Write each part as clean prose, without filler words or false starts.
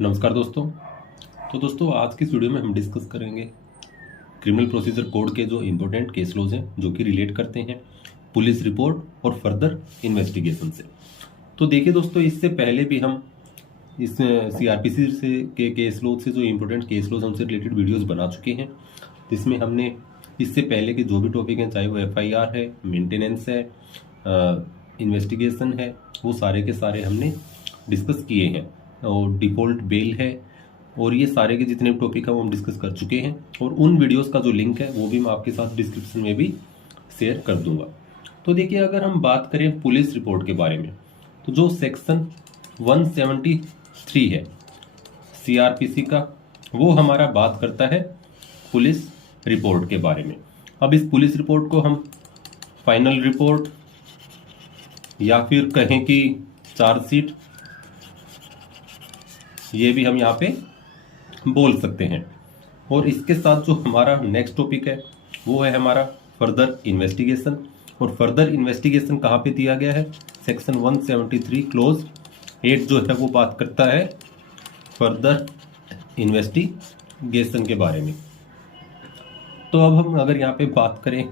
नमस्कार दोस्तों। तो दोस्तों आज की इस वीडियो में हम डिस्कस करेंगे क्रिमिनल प्रोसीजर कोड के जो इम्पोर्टेंट केस लॉज हैं जो कि रिलेट करते हैं पुलिस रिपोर्ट और फर्दर इन्वेस्टिगेशन से। तो देखिए दोस्तों, इससे पहले भी हम इस सीआरपीसी से के केस लॉज से जो इम्पोर्टेंट केस लॉज हमसे रिलेटेड वीडियोस बना चुके हैं, जिसमें हमने इससे पहले के जो भी टॉपिक हैं, चाहे वो एफआईआर है, मेंटेनेंस है, इन्वेस्टिगेशन है, वो सारे के सारे हमने डिस्कस किए हैं। और डिफ़ॉल्ट बेल है और ये सारे के जितने टॉपिक हैं वो हम डिस्कस कर चुके हैं। और उन वीडियोस का जो लिंक है वो भी मैं आपके साथ डिस्क्रिप्शन में भी शेयर कर दूंगा। तो देखिए, अगर हम बात करें पुलिस रिपोर्ट के बारे में, तो जो सेक्शन 173 है सीआरपीसी का, वो हमारा बात करता है पुलिस रिपोर्ट के बारे में। अब इस पुलिस रिपोर्ट को हम फाइनल रिपोर्ट या फिर कहें कि चार्जशीट, ये भी हम यहाँ पे बोल सकते हैं। और इसके साथ जो हमारा नेक्स्ट टॉपिक है वो है हमारा फर्दर इन्वेस्टिगेशन। और फर्दर इन्वेस्टिगेशन कहाँ पे दिया गया है? सेक्शन 173 क्लोज 8 जो है वो बात करता है फर्दर इन्वेस्टिगेशन के बारे में। तो अब हम अगर यहाँ पे बात करें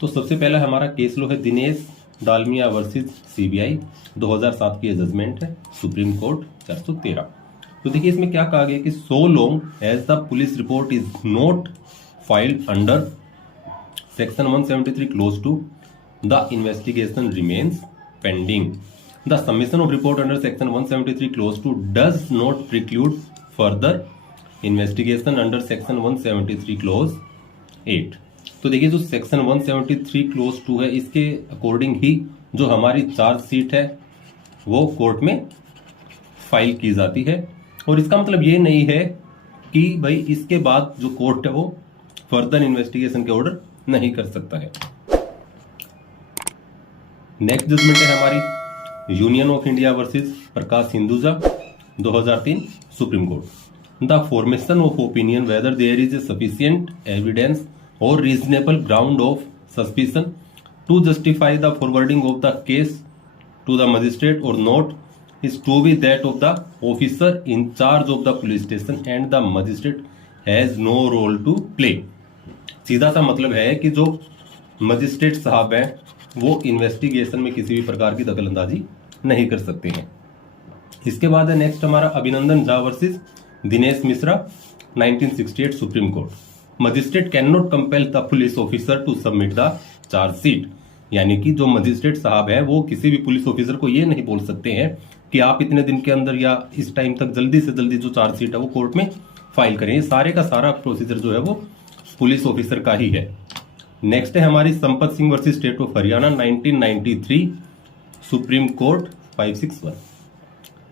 तो सबसे पहला हमारा केस लो है दिनेश डालमिया वर्सेस सीबीआई, 2007 की जजमेंट है, सुप्रीम कोर्ट 413। तो देखिए, इसमें क्या कहा गया कि so long as the police report is not filed under section 173 clause 2 the investigation remains pending. The submission of report under section 173 clause 2 does not preclude further investigation under section 173 clause 8। तो देखिए, जो section 173 clause 2 है, इसके according ही जो हमारी chargesheet है वो court में फाइल की जाती है। और इसका मतलब ये नहीं है कि भाई इसके बाद जो कोर्ट है वो फर्दर इन्वेस्टिगेशन के ऑर्डर नहीं कर सकता है। नेक्स्ट जजमेंट है हमारी Union of India versus Prakash Hinduja, 2003 Supreme Court. The formation of opinion whether there is a sufficient evidence or reasonable ground of suspicion to justify the forwarding of the case to the magistrate or not is to be that of the officer in charge of the police station and the magistrate has no role to play। सीधा सा मतलब है कि जो magistrate साहब हैं वो investigation में किसी भी प्रकार की दखलंदाजी नहीं कर सकते हैं। इसके बाद है नेक्स्ट हमारा Abhinandan Jha versus Dinesh Mishra, 1968 Supreme Court. Magistrate cannot compel the police officer to submit the chargesheet. यानी कि जो मजिस्ट्रेट साहब है वो किसी भी पुलिस ऑफिसर को ये नहीं बोल सकते हैं कि आप इतने दिन के अंदर या इस टाइम तक जल्दी से जल्दी जो चार्जशीट है वो कोर्ट में फाइल करें। ये सारे का सारा प्रोसीजर जो है वो पुलिस ऑफिसर का ही है। नेक्स्ट है हमारी Sampat Singh versus state of Haryana, 1993 Supreme Court 561।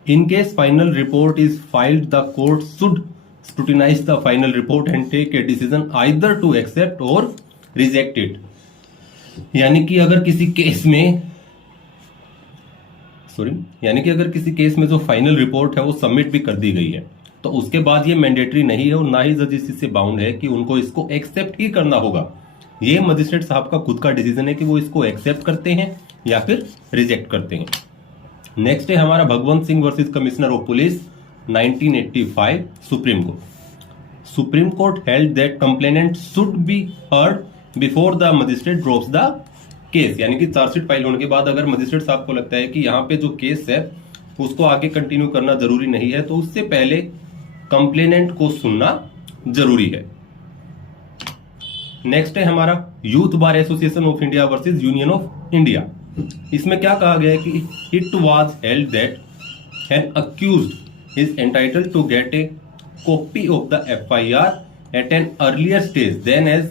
In case final report is filed the court should scrutinize the final report and take a decision either to accept or reject it। यानी कि अगर किसी case में जो फाइनल रिपोर्ट है वो submit भी कर दी गई है तो उसके बाद ये मैंडेटरी नहीं है और ना ही जज इससे बाउंड है कि उनको इसको एक्सेप्ट ही करना होगा। ये मजिस्ट्रेट साहब का खुद का डिसीजन है कि वो इसको एक्सेप्ट करते हैं या फिर रिजेक्ट करते हैं। नेक्स्ट है हमारा Bhagwant Singh versus commissioner of police, 1985 Supreme Court. Supreme Court held that complainant should be heard before the magistrate drops the case. यानी कि चार्जशीट फाइल होने के बाद अगर मजिस्ट्रेट साहब को लगता है कि यहाँ पे जो केस है उसको आगे कंटिन्यू करना जरूरी नहीं है तो उससे पहले कंप्लेनेंट को सुनना जरूरी है। नेक्स्ट है हमारा youth bar association of India versus union of India. इसमें क्या कहा गया है कि it was held that an accused is entitled to get a copy of the FIR at an earlier stage than as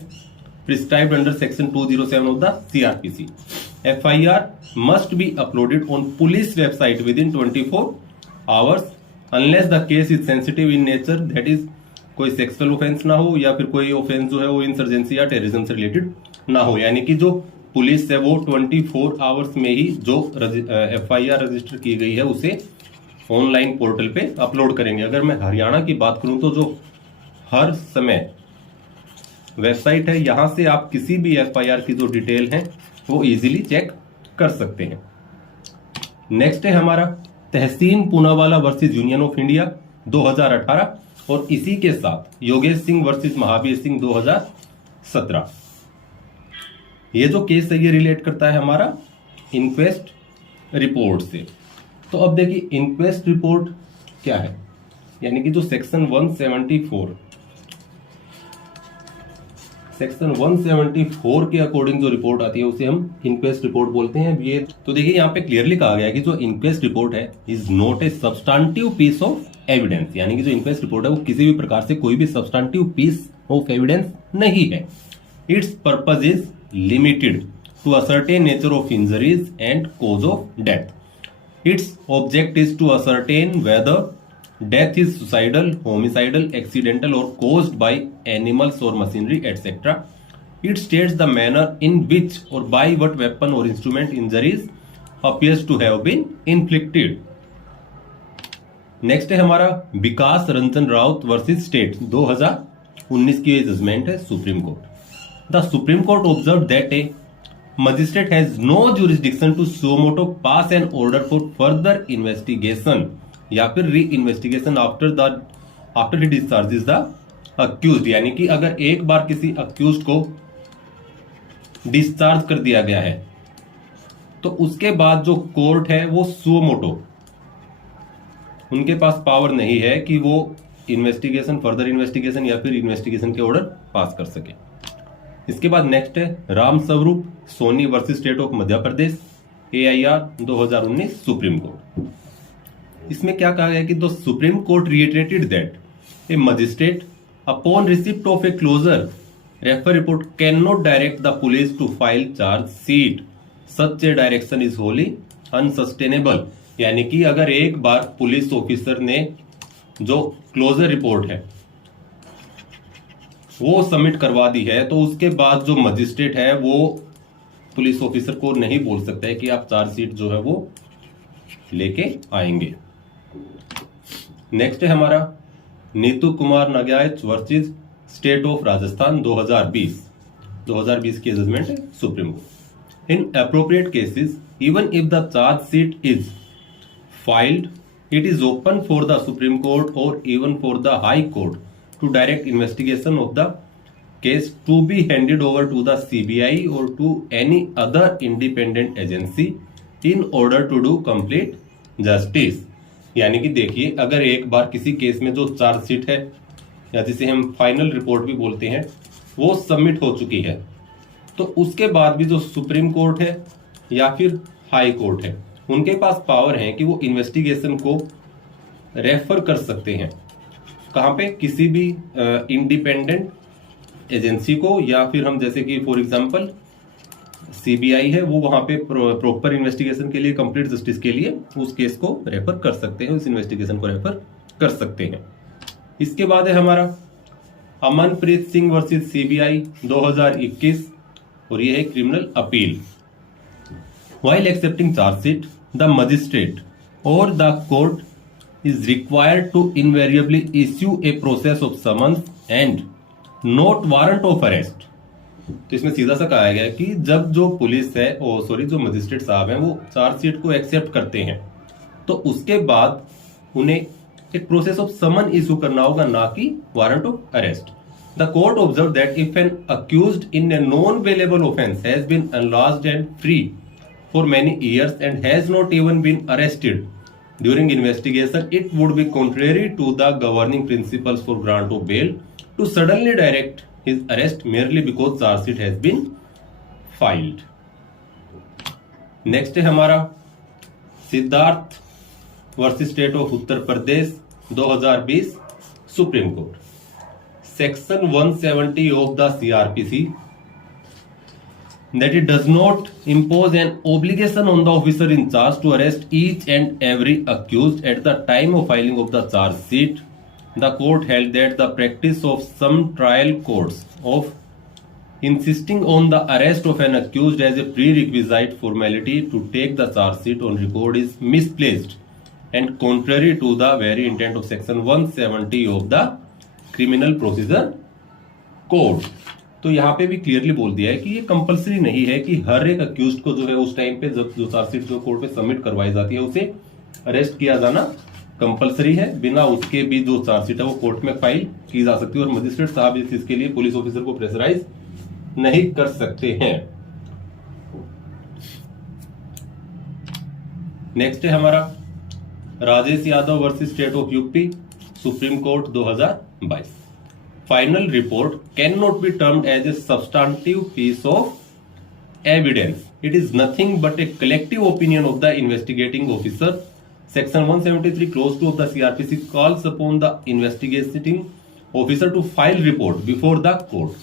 prescribed under section 207 of the CRPC। FIR must be uploaded on police website within 24 hours unless the case is sensitive in nature, that is कोई sexual offence ना हो या फिर कोई offence जो है वो insurgency या टेररिज्म से रिलेटेड ना हो। यानी कि जो पुलिस है वो 24 आवर्स में ही जो FIR रजिस्टर की गई है उसे ऑनलाइन पोर्टल पे अपलोड करेंगे। अगर मैं हरियाणा की बात करूं तो जो हर समय वेबसाइट है यहां से आप किसी भी एफआईआर की जो डिटेल है वो इजीली चेक कर सकते हैं। नेक्स्ट है हमारा Tahseen Poonawalla versus union of India 2018 और इसी के साथ योगेश सिंह वर्सेस महावीर सिंह 2017। ये जो केस है ये रिलेट करता है हमारा इंक्वेस्ट रिपोर्ट से। तो अब देखिए इंक्वेस्ट रिपोर्ट क्या है, यानी कि जो सेक्शन 174 के अकॉर्डिंग जो रिपोर्ट आती है उसे हम इंक्वेस्ट रिपोर्ट बोलते हैं। ये तो देखिए यहाँ पे क्लियरली कहा गया है कि जो इंक्वेस्ट रिपोर्ट है is not a substantive piece of evidence, यानी कि जो इंक्वेस्ट रिपोर्ट है वो किसी भी प्रकार से कोई भी सब्सटेंटिव पीस ऑफ एविडेंस नहीं है। Its purpose is limited to ascertain nature of injuries and cause of death. Its object is to ascertain whether death is suicidal, homicidal, accidental or caused by animals or machinery, etc. It states the manner in which or by what weapon or instrument injuries appears to have been inflicted. Next है हमारा विकास Ranjan Raut versus state 2019 की judgment है Supreme Court. The Supreme court observe that A magistrate has no jurisdiction to suo motu pass an order for further investigation या फिर री investigation after he discharges the accused, यानी कि अगर एक बार किसी अक्यूज्ड को डिस्चार्ज कर दिया गया है तो उसके बाद जो कोर्ट है वो सुओ मोटो, उनके पास पावर नहीं है कि वो इन्वेस्टिगेशन, फर्दर इन्वेस्टिगेशन या फिर इन्वेस्टिगेशन के ऑर्डर पास कर सके। इसके बाद नेक्स्ट है Ram Swaroop Soni versus state of Madhya Pradesh AIR 2019 Supreme Court. इसमें क्या कहा गया कि the Supreme Court reiterated that a magistrate upon receipt of a closure refer report can not direct the police to file charge sheet, such a direction is wholly unsustainable, यानी कि अगर एक बार police officer ने जो closure report है वो submit करवा दी है तो उसके बाद जो मजिस्ट्रेट है वो पुलिस ऑफिसर को नहीं बोल सकता है कि आप चार्जशीट जो है वो लेके आएंगे। नेक्स्ट है हमारा Neetu Kumar Nagaich versus state of Rajasthan 2020 की जजमेंट है Supreme court. In appropriate cases even if the chargesheet is filed it is open for the Supreme Court और even for the High Court to direct investigation of the case to be handed over to the CBI or to any other independent agency in order to do complete justice। यानी कि देखिए अगर एक बार किसी case में जो chargesheet है या जिसे हम फाइनल रिपोर्ट भी बोलते हैं वो सबमिट हो चुकी है तो उसके बाद भी जो सुप्रीम कोर्ट है या फिर हाई कोर्ट है उनके पास पावर है कि वो इन्वेस्टिगेशन को रेफर कर सकते हैं कहां पे, किसी भी इंडिपेंडेंट एजेंसी को, या फिर हम जैसे कि फॉर एग्जांपल सीबीआई है वो वहां पे प्रॉपर इन्वेस्टिगेशन के लिए, कंप्लीट जस्टिस के लिए उस केस को रेफर कर सकते हैं, उस इन्वेस्टिगेशन को रेफर कर सकते हैं। इसके बाद है हमारा अमनप्रीत सिंह वर्सेस सीबीआई 2021 और ये है criminal appeal. While accepting chargesheet the magistrate और the court is required to invariably issue a process of summons and not warrant of arrest। तो इसमें सीधा सा कहा गया है कि जब जो पुलिस है जो मजिस्ट्रेट साहब हैं वो चार्जशीट को एक्सेप्ट करते हैं तो उसके बाद उन्हें एक प्रोसेस ऑफ समन इशू करना होगा, ना कि warrant of arrest. The court observe that if an accused in a non bailable offence has been unlodged and free for many years and has not even been arrested during investigation, it would be contrary to the governing principles for grant of bail to suddenly direct his arrest merely because charge sheet has been filed। Next है हमारा Siddharth versus state of Uttar Pradesh 2020 supreme court. Section 170 of the CRPC that it does not impose an obligation on the officer in charge to arrest each and every accused at the time of filing of the charge sheet. The court held that the practice of some trial courts of insisting on the arrest of an accused as a prerequisite formality to take the charge sheet on record is misplaced and contrary to the very intent of section 170 of the Criminal Procedure Code। तो यहाँ पे भी clearly बोल दिया है कि ये compulsory नहीं है कि हर एक अक्यूज्ड को जो है उस टाइम पे जब जो चार्जशीट जो कोर्ट पे सबमिट करवाई जाती है उसे अरेस्ट किया जाना कंपलसरी है, बिना उसके भी जो चार्जशीट है वो कोर्ट में फाइल की जा सकती है और मजिस्ट्रेट साहब इस चीज के लिए पुलिस ऑफिसर को प्रेशराइज नहीं कर सकते हैं। नेक्स्ट है हमारा Rajesh Yadav versus state of UP, supreme court 2022। Final report can not be termed as a substantive piece of evidence, it is nothing but a collective opinion of the investigating officer. Section 173 clause 2 of the CRPC calls upon the investigating officer to file report before the court.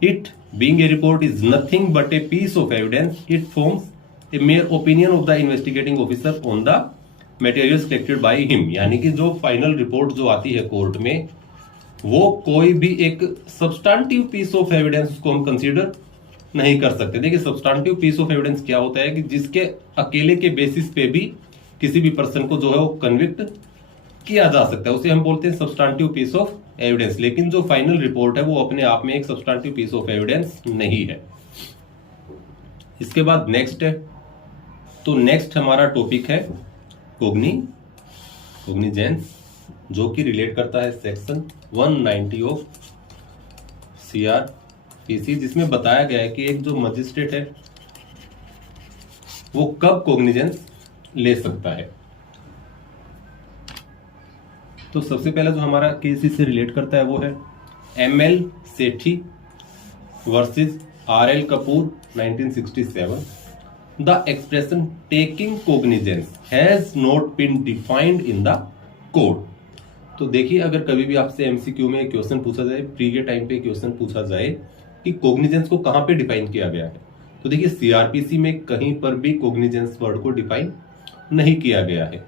It being a report is nothing but a piece of evidence. It forms a mere opinion of the investigating officer on the materials collected by him. यानी कि जो final report जो आती है court में वो कोई भी एक सब्सटेंटिव पीस ऑफ एविडेंस उसको हम कंसीडर नहीं कर सकते। देखिए सब्सटेंटिव पीस ऑफ एविडेंस क्या होता है कि जिसके अकेले के बेसिस पे भी किसी भी पर्सन को जो है वो कन्विक्ट किया जा सकता है, उसे हम बोलते हैं सब्सटेंटिव पीस ऑफ एविडेंस। लेकिन जो फाइनल रिपोर्ट है वो अपने आप में एक सब्सटेंटिव पीस ऑफ एविडेंस नहीं है। इसके बाद नेक्स्ट है, तो नेक्स्ट हमारा टॉपिक है कोग्निजेंस, जो कि रिलेट करता है सेक्शन 190 ऑफ सीआरपीसी, जिसमें बताया गया है कि एक जो मजिस्ट्रेट है वो कब कोग्निजेंस ले सकता है। तो सबसे पहला जो हमारा केस इससे रिलेट करता है वो है ML Sethi versus RL Kapoor 1967। The expression taking cognizance has not been defined in the code. तो देखिए अगर कभी भी आपसे MCQ में क्वेश्चन पूछा जाए, प्री के टाइम पे क्वेश्चन पूछा जाए कि कोग्निजेंस को कहां पे डिफाइन किया गया है, तो देखिए CRPC में कहीं पर भी कोग्निजेंस वर्ड को डिफाइन नहीं किया गया है।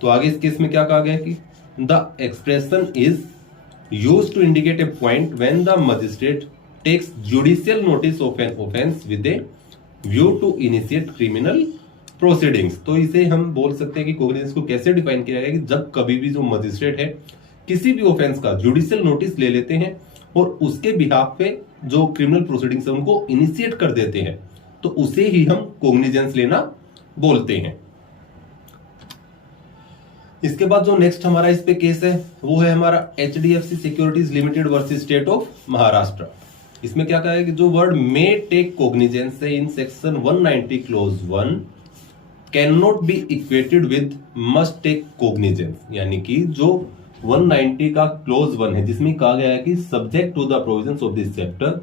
तो आगे इस केस में क्या कहा गया है कि the expression is used to indicate a point when the magistrate takes judicial notice of an offence with a view to initiate criminal proceedings. तो इसे हम बोल सकते हैं कि कोग्निजेंस को कैसे डिफाइन किया गया है कि जब कभी भी जो मजिस्ट्रेट है किसी भी ऑफेंस का जुडिशियल नोटिस ले लेते हैं और उसके बिहाफ पे जो क्रिमिनल प्रोसीडिंग्स है उनको इनिशिएट कर देते हैं, तो उसे ही हम कोग्निजेंस लेना बोलते हैं। इसके बाद जो नेक्स्ट हमारा इस पे केस है वो है हमारा HDFC securities limited versus state of Maharashtra. इसमें क्या कहा है कि जो वर्ड मे टेक कोग्निजेंस है in section 190 clause 1 can not be equated with must take cognizance, यानी कि जो 190 का क्लोज 1 है जिसमें कहा गया है कि subject to the provisions of this chapter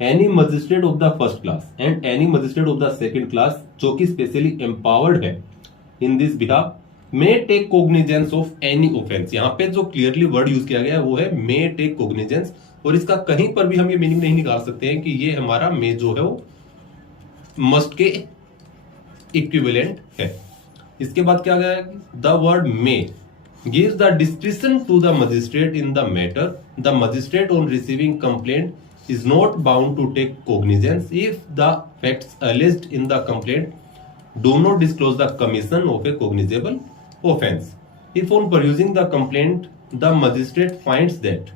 any magistrate of the first class and any magistrate of the second class जो कि स्पेशली एम्पावर्ड है in this behalf may take cognizance of any offence. यहाँ पे जो clearly word use किया गया है वो है मे टेक कोग्निजेंस, और इसका कहीं पर भी हम ये मीनिंग नहीं निकाल सकते हैं कि ये हमारा मे जो है वो मस्ट के इक्विवेलेंट है। इसके बाद क्या गया है, the word may gives the discretion to the magistrate in the matter. The magistrate on receiving complaint is not bound to take cognizance if the facts alleged in the complaint do not disclose the commission of a cognizable offense. If on perusing the complaint the magistrate finds that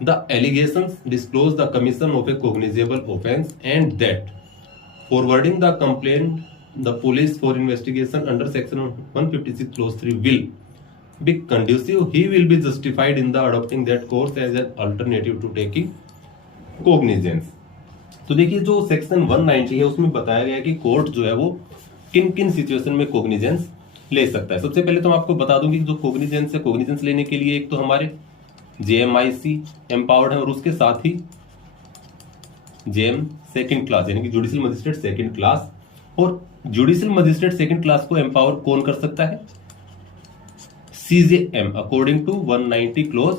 the allegations disclose the commission of a cognizable offense and that forwarding the complaint the police for investigation under section 156 clause 3 will be conducive, he will be justified in the adopting that course as an alternative to taking cognizance. तो देखिए जो section 190 है उसमें बताया गया है कि court जो है वो किन किन सिचुएशन में कोग्निजेंस ले सकता है। सबसे पहले तो मैं आपको बता दूं कि जो कोग्निजेंस है, कोग्निजेंस लेने के लिए एक तो हमारे JMIC एम्पावर्ड है और उसके साथ ही JM सेकंड क्लास यानी कि जुडिशियल मजिस्ट्रेट सेकंड क्लास, और जुडिशियल मजिस्ट्रेट सेकंड क्लास को एम्पावर कौन कर सकता है, CJM अकॉर्डिंग टू 190 क्लोज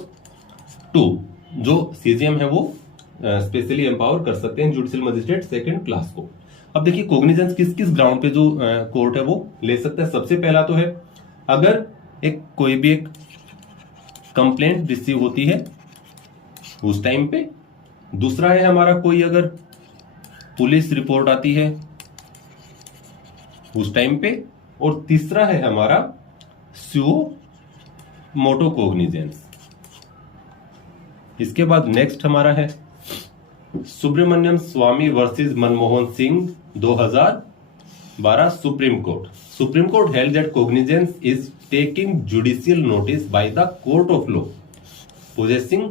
2। जो CJM है वो स्पेशली एम्पावर कर सकते हैं जुडिशियल मजिस्ट्रेट सेकंड क्लास को। अब देखिए कोग्निजेंस किस किस ग्राउंड पे जो कोर्ट है वो ले सकता है। सबसे पहला तो है अगर एक कोई भी एक कंप्लेंट रिसीव होती है उस टाइम पे, दूसरा है हमारा कोई अगर पुलिस रिपोर्ट आती है उस टाइम पे, और तीसरा है हमारा सुओ मोटो कोग्निजेंस। इसके बाद नेक्स्ट हमारा है Subramanian Swamy versus Manmohan Singh 2012 Supreme Court. Supreme Court held that cognizance is taking judicial notice by the court of law possessing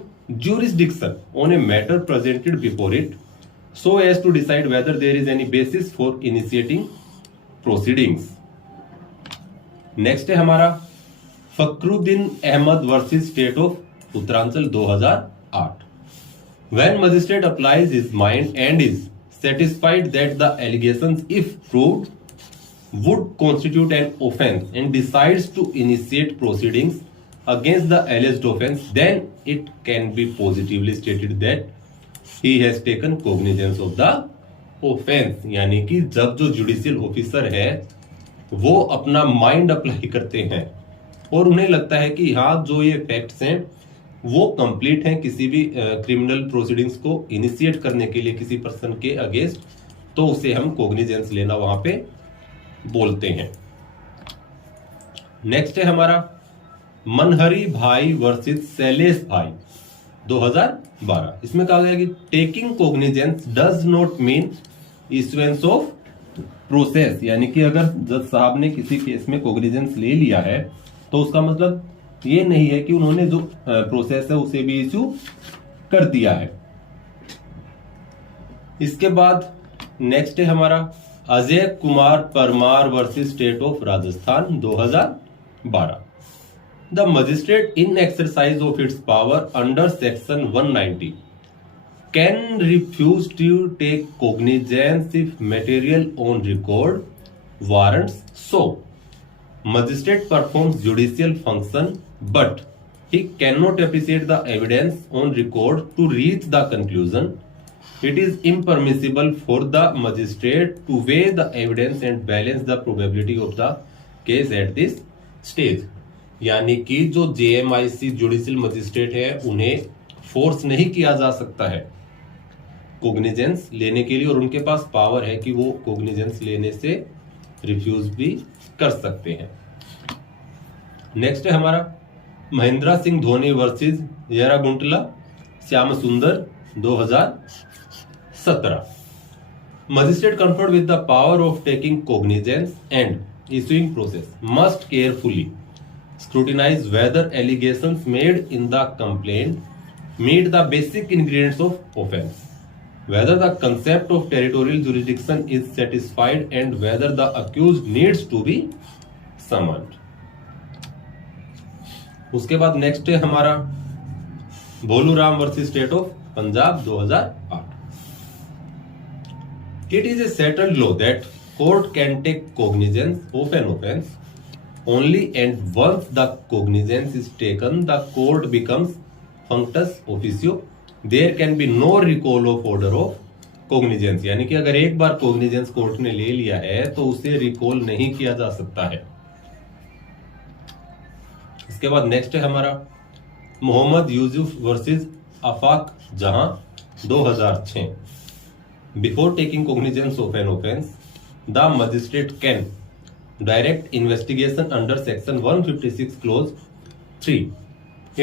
jurisdiction on a matter presented before it so as to decide whether there is any basis for initiating proceedings. Next है हमारा Fakhruddin Ahmed versus state of Uttaranchal 2008. When magistrate applies his mind and is satisfied that the allegations, if proved, would constitute an offence and decides to initiate proceedings against the alleged offence, then it can be positively stated that he has taken cognizance of the offence. यानी कि जब जो judicial officer है वो अपना mind apply करते हैं और उन्हें लगता है कि हाँ जो ये फैक्ट्स हैं वो कंप्लीट हैं किसी भी क्रिमिनल प्रोसीडिंग्स को इनिशिएट करने के लिए किसी पर्सन के अगेंस्ट, तो उसे हम कोग्निजेंस लेना वहां पे बोलते हैं. नेक्स्ट है हमारा मनहरी भाई वर्सेस शैलेश भाई 2012. इसमें कहा गया कि taking cognizance does not mean issuance of process, यानी कि अगर जज साहब ने किसी केस में कोग्निजेंस ले लिया है तो उसका मतलब ये नहीं है कि उन्होंने जो प्रोसेस है उसे भी इश्यू कर दिया है. इसके बाद नेक्स्ट है हमारा Ajay Kumar Parmar versus state of Rajasthan 2012. The magistrate in exercise of its power under section 190 can refuse to take cognizance if material on record warrants so. Magistrate performs judicial function, but he cannot appreciate the evidence on record to reach the conclusion. It is impermissible for the magistrate to weigh the evidence and balance the probability of the case at this stage. यानी कि जो JMIC judicial magistrate है उन्हें force नहीं किया जा सकता है कोग्निजेंस लेने के लिए और उनके पास पावर है कि वो कोग्निजेंस लेने से रिफ्यूज भी कर सकते हैं. नेक्स्ट है हमारा महेंद्र सिंह धोनी वर्सेस येरागुंटला श्याम सुंदर 2017. Magistrate conferred with the power of taking cognizance and issuing process must carefully scrutinize whether allegations made in the complaint meet the basic ingredients of offense, whether the concept of territorial jurisdiction is satisfied, and whether the accused needs to be summoned. उसके बाद next है हमारा Bholuram versus state of Punjab 2008. It is a settled law that court can take cognizance of an offense only, and once the cognizance is taken, the court becomes functus officio. There can be no recall of order of cognizance. यानी कि अगर एक बार cognizance court ने ले लिया है तो उसे रिकॉल नहीं किया जा सकता है. इसके बाद नेक्स्ट है हमारा मोहम्मद यूसुफ वर्सेस आफाक जहां 2006. Before taking cognizance of an offense, the magistrate can direct investigation under section 156 clause 3.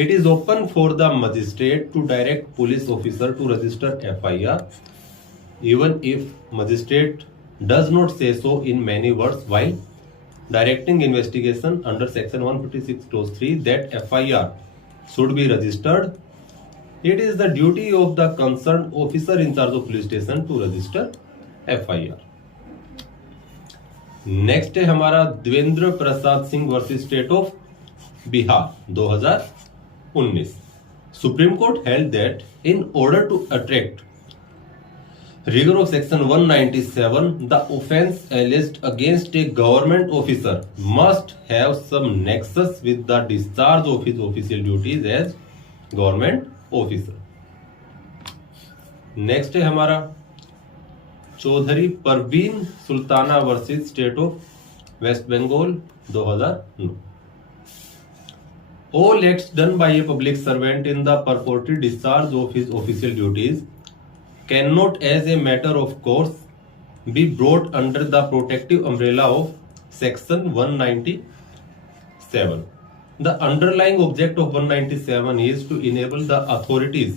It is open for the magistrate to direct police officer to register FIR even if magistrate does not say so in many words while directing investigation under section 156 clause 3 that FIR should be registered. It is the duty of the concerned officer in charge of police station to register FIR. Next है हमारा Devendra Prasad Singh versus state of Bihar 2019. Supreme Court held that in order to attract rigor of section 197 the offense alleged against a government officer must have some nexus with the discharge of his official duties as government officer. Next है हमारा Chaudhary Parveen Sultana versus state of West Bengal 2009. All acts done by a public servant in the purported discharge of his official duties cannot as a matter of course be brought under the protective umbrella of section 197. The underlying object of 197 is to enable the authorities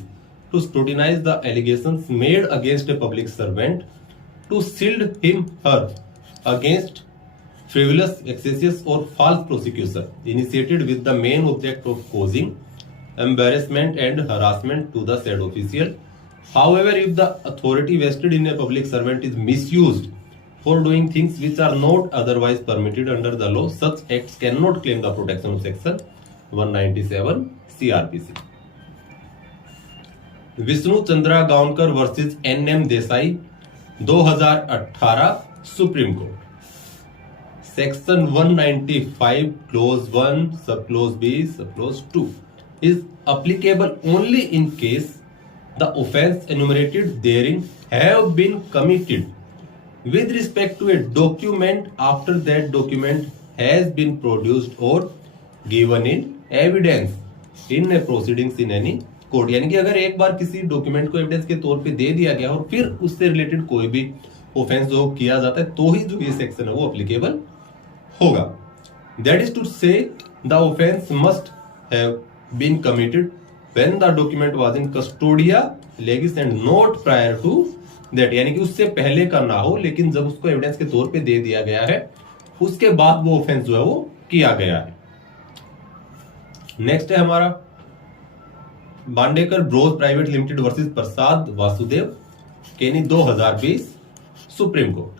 to scrutinize the allegations made against a public servant to shield him her against frivolous, excessive or false prosecution initiated with the main object of causing embarrassment and harassment to the said official. However, if the authority vested in a public servant is misused for doing things which are not otherwise permitted under the law, such acts cannot claim the protection of section 197 CRPC. Vishnu Chandra Gaonkar versus NM Desai 2018 supreme court. Section 195 close 1 सब close B सब close 2 is applicable only in case the offence enumerated therein have been committed with respect to a document after that document has been produced or given in evidence in a proceedings in any court. यानी कि अगर एक बार किसी document को evidence के तौर पे दे दिया गया और फिर उससे रिलेटेड कोई भी ऑफेंस जो किया जाता है तो ही जो ये सेक्शन है वो एप्लीकेबल होगा। That is to say the offence must have been committed when the document was in custodia legis and not prior to that, यानी कि उससे पहले का ना हो लेकिन जब उसको एविडेंस के तौर पे दे दिया गया है उसके बाद वो ऑफेंस जो है वो किया गया है। नेक्स्ट है हमारा Bandekar bros private limited versus Prasad Vasudev Keni 2020 supreme court.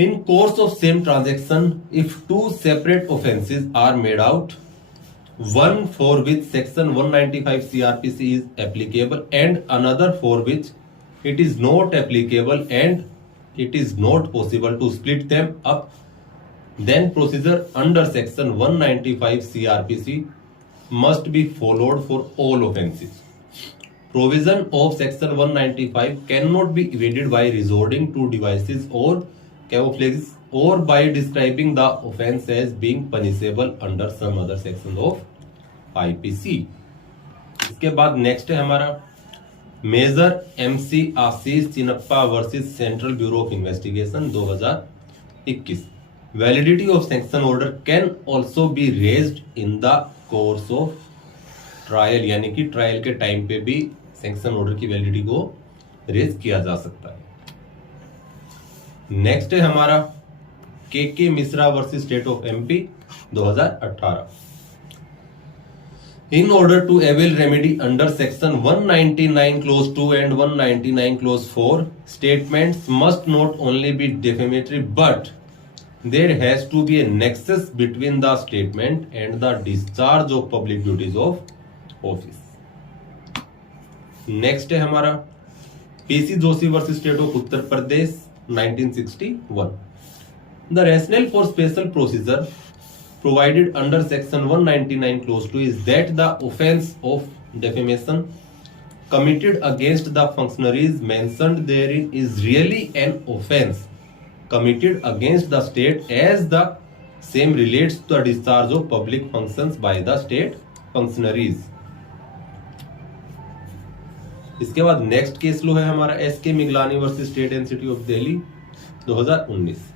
In course of same transaction if two separate offences are made out, one for which section 195 CRPC is applicable and another for which it is not applicable and it is not possible to split them up, then procedure under section 195 CRPC must be followed for all offences. Provision of section 195 cannot be evaded by resorting to devices or camouflages or by describing the offence as being punishable under some other section of IPC. इसके बाद next है हमारा major MC Ashish Chinappa versus central bureau of investigation 2021। Validity of sanction order can also be raised in the course of trial, यानी कि trial के time पे भी sanction order की वैलिडिटी को रेज किया जा सकता है। नेक्स्ट है हमारा KK Mishra versus state of MP 2018। In order to avail remedy under section 199 clause 2 and 199 clause 4, statements must not only be defamatory but there has to be a nexus between the statement and the discharge of public duties of office. Next है हमारा PC Joshi versus state of Uttar Pradesh 1961। The rationale for special procedure provided under section 199 clause 2 is that the offence of defamation committed against the functionaries mentioned therein is really an offence committed against the state as the same relates to the discharge of public functions by the state functionaries. इसके बाद next case लो है हमारा SK Miglani versus state NCT of Delhi 2019।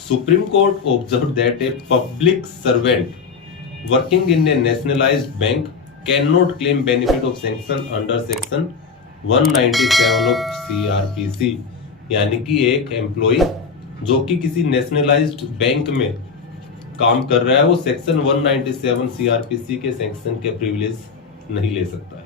Supreme Court observed that a public servant working in a nationalized bank cannot claim benefit of sanction under section 197 of CRPC, यानी कि एक employ जो कि किसी नेशनलाइज्ड बैंक में काम कर रहा है वो सेक्शन 197 CRPC के सैंक्शन के प्रिविलेज नहीं ले सकता है।